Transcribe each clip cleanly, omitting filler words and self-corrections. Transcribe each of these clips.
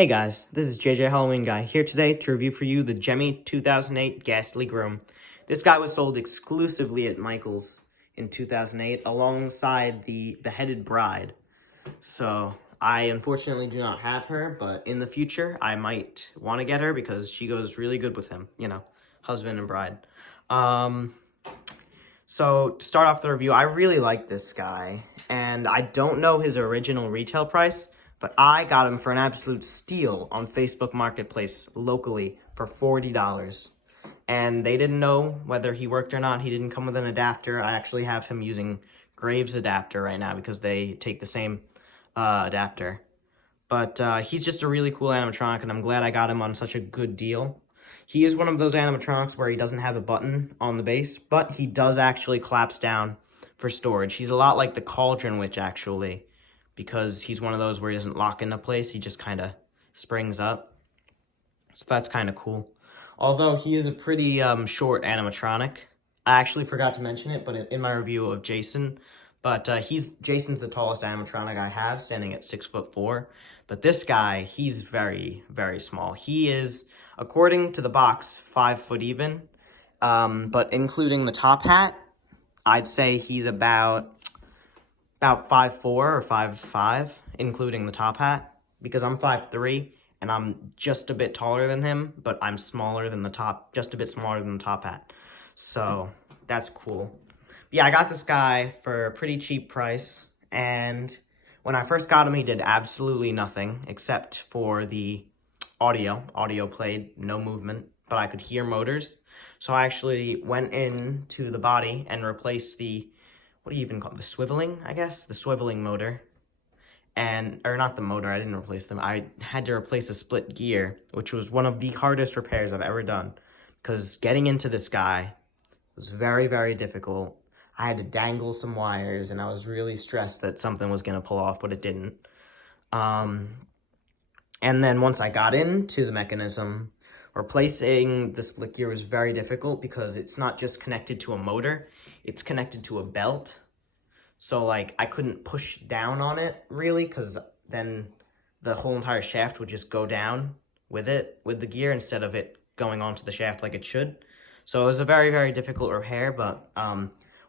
Hey guys, this is JJ Halloween Guy here today to review for you the Gemmy 2008 Ghastly Groom. This guy was sold exclusively at Michael's in 2008 alongside the Beheaded Bride. So I unfortunately do not have her, but in the future I might want to get her because she goes really good with him, you know, husband and bride. So to start off the review, I really like this guy, and I don't know his original retail price, but I got him for an absolute steal on Facebook Marketplace locally for $40. And they didn't know whether he worked or not. He didn't come with an adapter. I actually have him using Graves adapter right now because they take the same adapter. But he's just a really cool animatronic, and I'm glad I got him on such a good deal. He is one of those animatronics where he doesn't have a button on the base, but he does actually collapse down for storage. He's a lot like the Cauldron Witch, actually, because he's one of those where he doesn't lock into place. He just kind of springs up. So that's kind of cool. Although he is a pretty short animatronic. I actually forgot to mention it, but in my review of Jason, but Jason's the tallest animatronic I have, standing at 6'4". But this guy, he's very, very small. He is, according to the box, 5 foot even. But including the top hat, I'd say he's about 5'4" or 5'5", including the top hat, because I'm 5'3", and I'm just a bit taller than him, but I'm smaller than the top, just a bit smaller than the top hat. So that's cool. Yeah, I got this guy for a pretty cheap price, and when I first got him, he did absolutely nothing except for the audio. Audio played, no movement, but I could hear motors. So I actually went into the body and replaced the, what do you even call it? The swiveling, I guess? The swiveling motor. Or not the motor, I didn't replace them. I had to replace a split gear, which was one of the hardest repairs I've ever done. Because getting into this guy was very, very difficult. I had to dangle some wires, and I was really stressed that something was going to pull off, but it didn't. And then once I got into the mechanism, replacing the split gear was very difficult because it's not just connected to a motor, it's connected to a belt. So, like, I couldn't push down on it, really, because then the whole entire shaft would just go down with the gear, instead of it going onto the shaft like it should. So it was a very, very difficult repair, but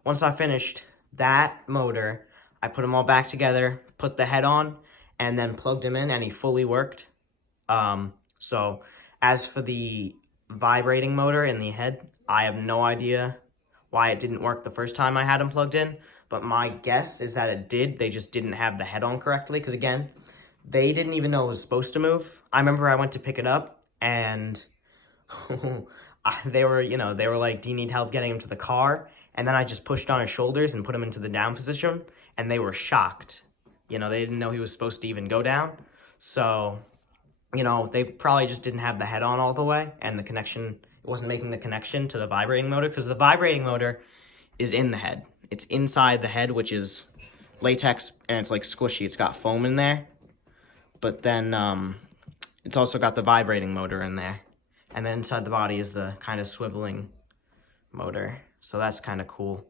once I finished that motor, I put them all back together, put the head on, and then plugged him in, and he fully worked. So as for the vibrating motor in the head, I have no idea why it didn't work the first time I had him plugged in, but my guess is that it did. They just didn't have the head on correctly, because again, they didn't even know it was supposed to move. I remember I went to pick it up, and they were like, do you need help getting him to the car? And then I just pushed on his shoulders and put him into the down position, and they were shocked. They didn't know he was supposed to even go down. So, they probably just didn't have the head on all the way, and the connection, it wasn't making the connection to the vibrating motor, because the vibrating motor is in the head. It's inside the head, which is latex, and it's like squishy. It's got foam in there, but then it's also got the vibrating motor in there. And then inside the body is the kind of swiveling motor. So that's kind of cool.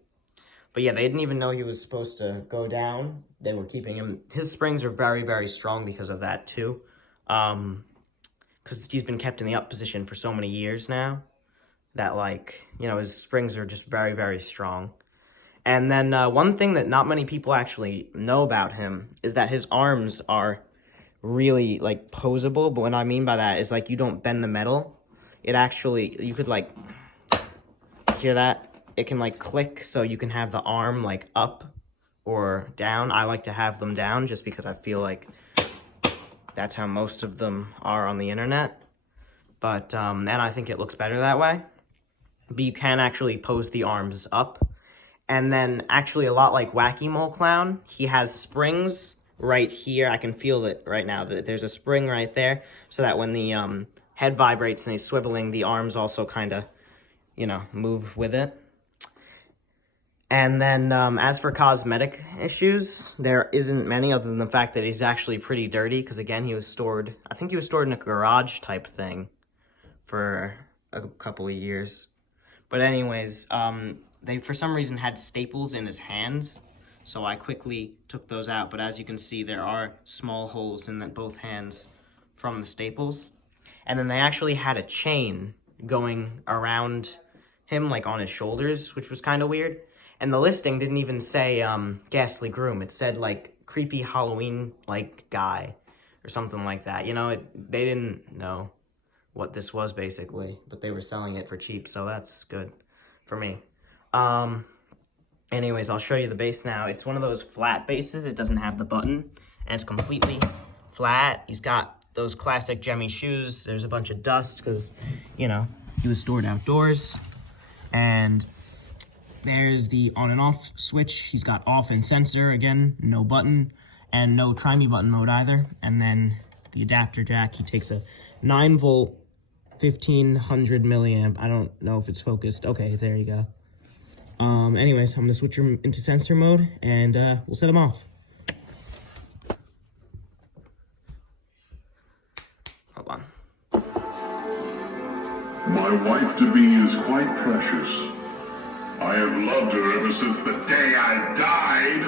But yeah, they didn't even know he was supposed to go down. They were keeping him. His springs are very, very strong because of that too. Because he's been kept in the up position for so many years now that, like, his springs are just very, very strong. And then one thing that not many people actually know about him is that his arms are really, like, posable. But what I mean by that is, like, you don't bend the metal. It actually, you could, like, hear that? It can, like, click, so you can have the arm, like, up or down. I like to have them down just because I feel like that's how most of them are on the internet. But, and I think it looks better that way. But you can actually pose the arms up. And then, actually, a lot like Wacky Mole Clown, he has springs right here. I can feel it right now. There's a spring right there, so that when the head vibrates and he's swiveling, the arms also kind of, move with it. And then, as for cosmetic issues, there isn't many, other than the fact that he's actually pretty dirty, because, again, I think he was stored in a garage type thing for a couple of years. But anyways, they, for some reason, had staples in his hands, so I quickly took those out. But as you can see, there are small holes in both hands from the Staples. And then they actually had a chain going around him, like on his shoulders, which was kind of weird. And the listing didn't even say ghastly groom. It said like creepy Halloween like guy or something like that. You know, they didn't know what this was basically, but they were selling it for cheap, so that's good for me. Anyways, I'll show you the base now. It's one of those flat bases. It doesn't have the button, and it's completely flat. He's got those classic Gemmy shoes. There's a bunch of dust because, you know, he was stored outdoors. And there's the on and off switch. He's got off and sensor, again, no button, and no try me button mode either. And then the adapter jack, he takes a 9-volt, 1500 milliamp. I don't know if it's focused. Okay, there you go. Anyways, I'm gonna switch him into sensor mode, and we'll set him off. Hold on. My wife-to-be is quite precious. I have loved her ever since the day I died.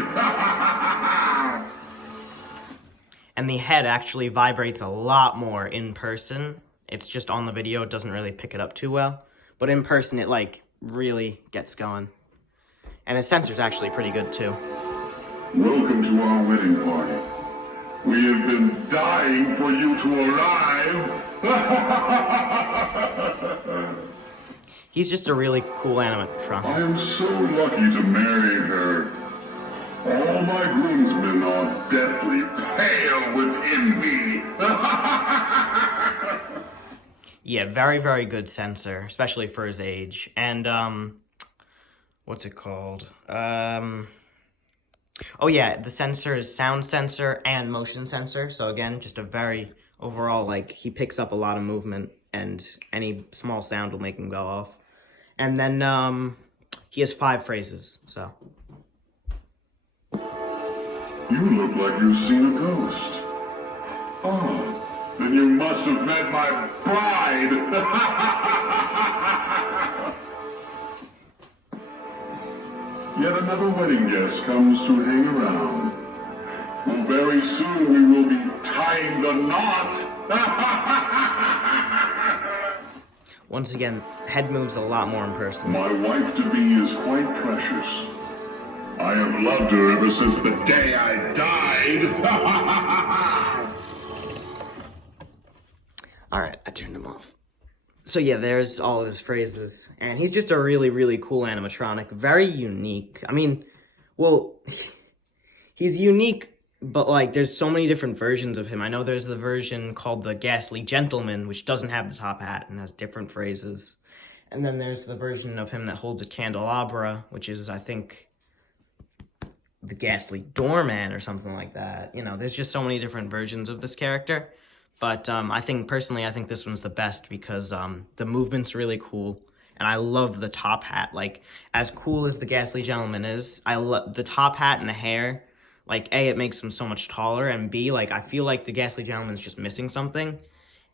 And the head actually vibrates a lot more in person. It's just on the video, it doesn't really pick it up too well. But in person, it like really gets going. And his sensor's actually pretty good too. Welcome to our wedding party. We have been dying for you to arrive. He's just a really cool animatronic. I am so lucky to marry her. All my groomsmen are deathly pale with envy. Yeah, very, very good sensor, especially for his age. And, what's it called? Oh yeah, the sensor is sound sensor and motion sensor. So again, just a very overall, like, he picks up a lot of movement and any small sound will make him go off. And then, he has 5 phrases, so. You look like you've seen a ghost. Oh, then you must have met my bride. Yet another wedding guest comes to hang around. Well, very soon we will be tying the knot. Once again, head moves a lot more in person. My wife-to-be is quite precious. I have loved her ever since the day I died. Alright, I turned him off. So yeah, there's all of his phrases. And he's just a really, really cool animatronic. Very unique. I mean, well, he's unique, but like there's so many different versions of him. I know there's the version called the Ghastly Gentleman, which doesn't have the top hat and has different phrases. And then there's the version of him that holds a candelabra, which is, I think, the Ghastly Doorman or something like that. You know, there's just so many different versions of this character. But I think this one's the best because the movement's really cool. And I love the top hat. Like, as cool as the Ghastly Gentleman is, I love the top hat and the hair. Like, A, it makes him so much taller. And B, like, I feel like the Ghastly Gentleman's just missing something.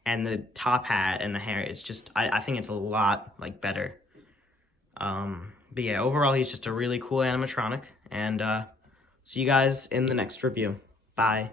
And the top hat and the hair, it's just, I think it's a lot, like, better. But yeah, overall, he's just a really cool animatronic. And see you guys in the next review. Bye.